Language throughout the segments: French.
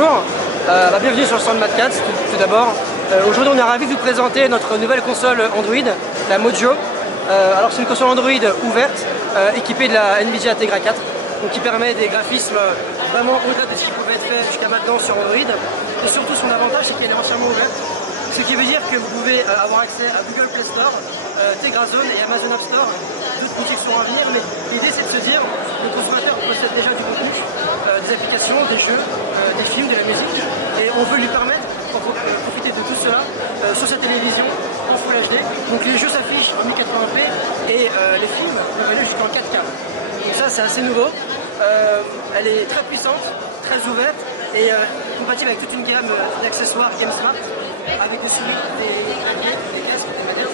Bonjour, bienvenue sur le stand Mad Catz tout d'abord. Aujourd'hui on est ravis de vous présenter notre nouvelle console Android, la Mojo. Alors c'est une console Android ouverte, équipée de la Nvidia Tegra 4, donc qui permet des graphismes vraiment au-delà de ce qui pouvait être fait jusqu'à maintenant sur Android. Et surtout son avantage c'est qu'elle est entièrement ouverte, ce qui veut dire que vous pouvez avoir accès à Google Play Store, Tegra Zone et Amazon App Store. D'autres boutiques seront à venir, mais l'idée c'est de se dire que le consommateur possède déjà du contenu, des applications, des jeux, des films, de la musique, et on veut lui permettre de profiter de tout cela sur sa télévision en Full HD. Donc les jeux s'affichent en 1080p et les films peuvent aller jusqu'en 4K. Donc ça c'est assez nouveau. Elle est très puissante, très ouverte et compatible avec toute une gamme d'accessoires Game Smart, avec des souris, des casques, on va dire.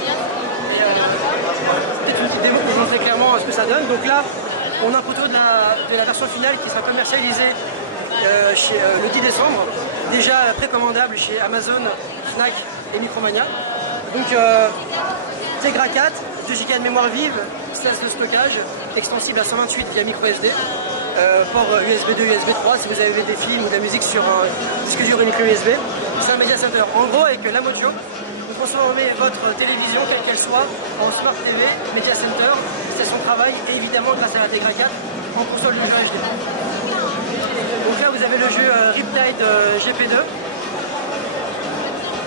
Et peut-être une petite démo pour vous montrer clairement ce que ça donne. Donc là, on a un photo de la version finale qui sera commercialisée le 10 décembre, déjà précommandable chez Amazon, Fnac et Micromania. Donc Tegra 4, 2 Go de mémoire vive, slash de stockage, extensible à 128 via micro SD, port USB 2, USB 3 si vous avez des films ou de la musique sur un disque dur unique USB. C'est un Media Center. En gros, avec la Mojo, vous transformez votre télévision, quelle qu'elle soit, en Smart TV, Media Center, station de travail et évidemment grâce à la Tegra 4 en console de jeu HD. Donc là vous avez le jeu Riptide GP2.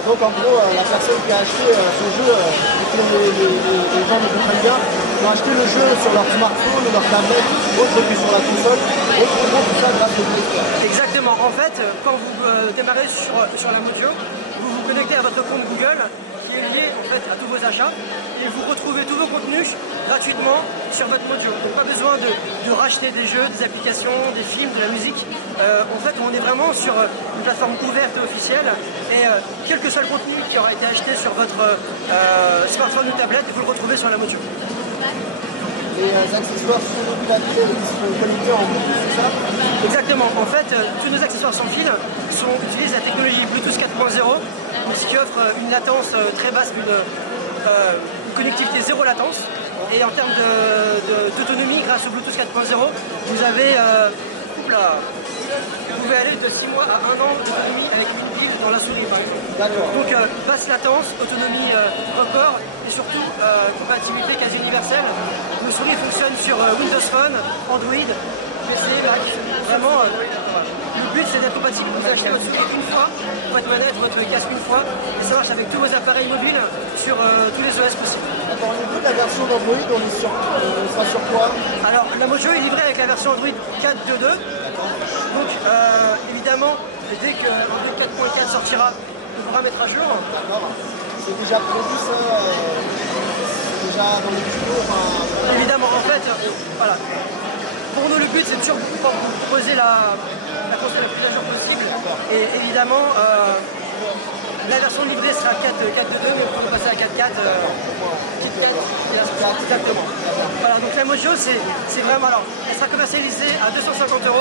Donc en gros la personne qui a acheté ce jeu, les gens le comprennent bien, ils ont acheté le jeu sur leur smartphone ou leur tablette, autre que sur la console, autrement tout ça grâce au Play Store. Exactement, en fait quand vous démarrez sur la Mojo, vous vous connectez à votre compte Google qui est lié en fait à tous vos achats et vous retrouvez tous vos contenus gratuitement sur votre Mojo. Donc pas besoin de racheter des jeux, des applications, des films, de la musique. En fait on est vraiment sur une plateforme ouverte et officielle et quel que soit le contenu qui aura été acheté sur votre smartphone ou tablette, vous le retrouvez sur la Mojo. Les accessoires sont mobilisés, ils sont connectés en Bluetooth, c'est ça? Exactement, en fait tous nos accessoires sans fil utilisent la technologie Bluetooth 4.0, ce qui offre une latence très basse, une connectivité zéro latence. Et en termes d'autonomie, grâce au Bluetooth 4.0, vous avez vous pouvez aller de 6 mois à 1 an d'autonomie avec une pile dans la souris par exemple. Donc basse latence, autonomie record et surtout compatibilité quasi universelle. Nos souris fonctionnent sur Windows Phone, Android, PC, Mac. Vraiment, le but c'est d'être compatible. Vous achetez votre souris une fois, votre manette, votre casque une fois, et ça marche avec tous vos appareils mobiles sur tous les OS possibles. D'accord, au niveau de la version d'Android, on sera sur quoi? Alors la Mojo est livrée avec la version Android 4.2. Donc évidemment, dès que Android 4.4 sortira, on pourra mettre à jour. D'accord. C'est déjà prévu ça, c'est déjà dans les tuyaux. Évidemment, en fait, voilà. Pour nous, le but c'est toujours de pouvoir vous proposer la console la plus à jour possible. Et évidemment, la version livrée sera 4.2, mais on peut passer à 4.4. Exactement. Voilà, donc la Mojo, c'est vraiment. Alors, elle sera commercialisée à 250 €.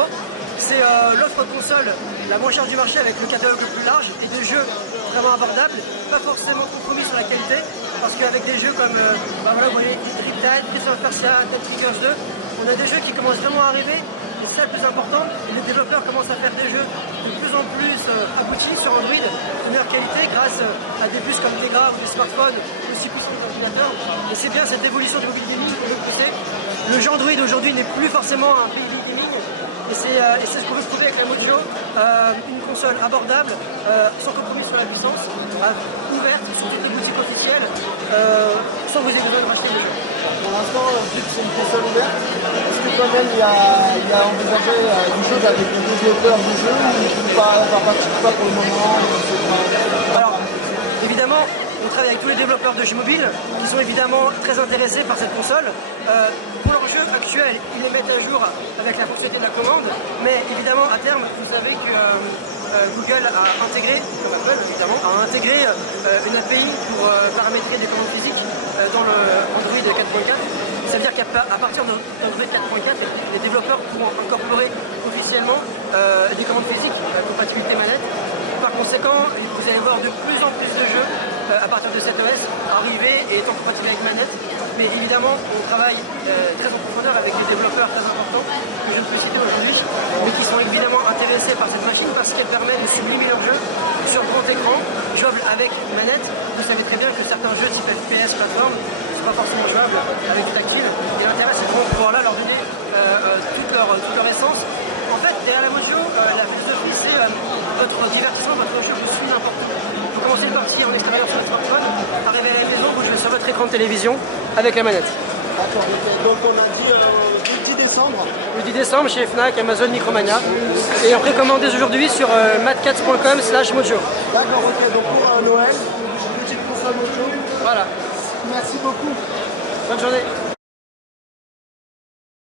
C'est l'offre console la moins chère du marché avec le catalogue le plus large et des jeux vraiment abordables, pas forcément compromis sur la qualité, parce qu'avec des jeux comme vous voyez, Riptide, Prince of Persia, Dead Figures 2, on a des jeux qui commencent vraiment à arriver, et c'est ça le plus important, et les développeurs commencent à faire des jeux de plus en plus aboutis sur Android, de meilleure qualité grâce à des puces comme Tegra ou des smartphones, aussi puissants d'ordinateurs, et c'est bien cette évolution du mobile gaming de l'autre côté. Le jeu Android aujourd'hui n'est plus forcément un pays gaming, et c'est ce qu'on veut se trouver avec la Mojo, une console abordable, sans compromis sur la puissance, ouverte sur toutes les boutiques officielles, sans vous ayez besoin de racheter les jeux. Pour l'instant, vu que c'est une console ouverte, est-ce que quand même il y a envisagé du jeu avec des développeurs de jeux ou pas pour le moment? Alors, évidemment, on travaille avec tous les développeurs de jeux mobiles qui sont évidemment très intéressés par cette console. Pour leurs jeux actuels, ils les mettent à jour avec la fonctionnalité de la commande, mais évidemment à terme, vous savez que Google a intégré, comme Apple évidemment, a intégré une API pour paramétrer des commandes physiques dans le Android 4.4. Ça veut dire qu'à partir d'Android 4.4, les développeurs pourront incorporer officiellement des commandes physiques, compatibilité manette. Par conséquent, vous allez voir de plus en plus de jeux à partir de cet OS, arriver et étant compatible avec manette. Mais évidemment, on travaille très en profondeur avec des développeurs très importants que je ne peux citer aujourd'hui, mais qui sont évidemment intéressés par cette machine parce qu'elle permet de sublimer leur jeu sur grand écran, jouable avec manette. Vous savez très bien que certains jeux type FPS, plateforme, ne sont pas forcément jouables avec du tactile. Et l'intérêt, c'est de pouvoir là leur donner toute leur essence. En fait, derrière la Mojo, la philosophie, c'est votre divertissement, votre jeu vous suit n'importe où. Vous commencez une partie en extérieur sur le smartphone, arrivez à la maison, vous jouez sur votre écran de télévision avec la manette. D'accord, donc on a dit le 10 décembre. Le 10 décembre chez Fnac, Amazon, Micromania. Et on précommande dès aujourd'hui sur madcats.com/mojo. D'accord, ok, donc pour Noël, une petite console Mojo. Voilà. Merci beaucoup. Bonne journée.